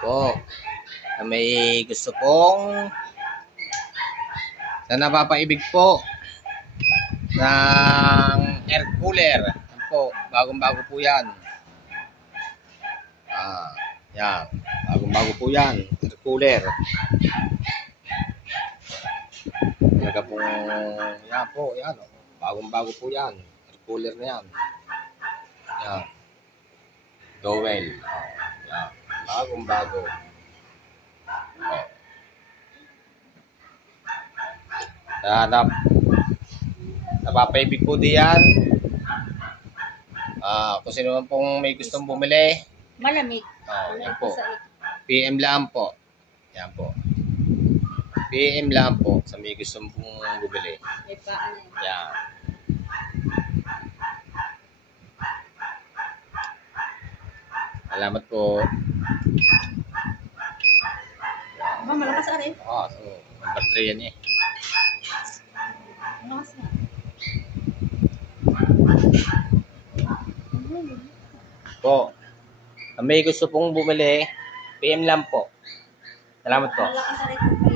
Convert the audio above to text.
po. Na may gusto pong na napapaibig po ng air cooler. Yan po, bagong-bago po yan. Yan. Bagong-bago po yan. Air cooler. Talaga po, yan po, yan. Bagong-bago po yan. Air cooler na yan. Yan. Dowel. Yan. Bagong-bago. Napapaibig po diyan. Kung sino man pong may gustong bumili. Malamig. Yan po. PM lang po. Yan po. PM lang po sa may gustong pong bumili. Yan. Salamat po. Malakas ka rin. So, number 3 yan eh. Malakas nga. Po. May gusto pong bumili, PM lang po. Salamat po. Malakas ka rin.